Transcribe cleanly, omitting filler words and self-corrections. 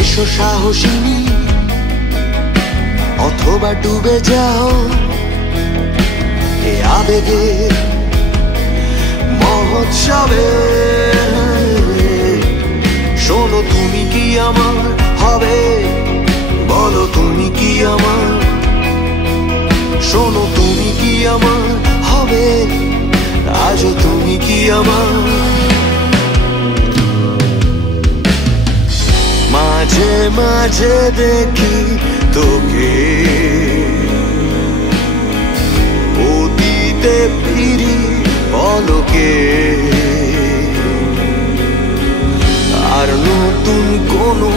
এসো সাহসিনী, অথবা ডুবে যাও এ আবেগে মহোৎসবে। শোনো তুমি কি আমার হবে, বলো তুমি কি আমার। শোনো তুমি কি আমার হবে, আজও তুমি কি আমার। মাঝে মাঝে দেখি তোকে, অতীতে ফিরি পলকে, আর নতুন কোনো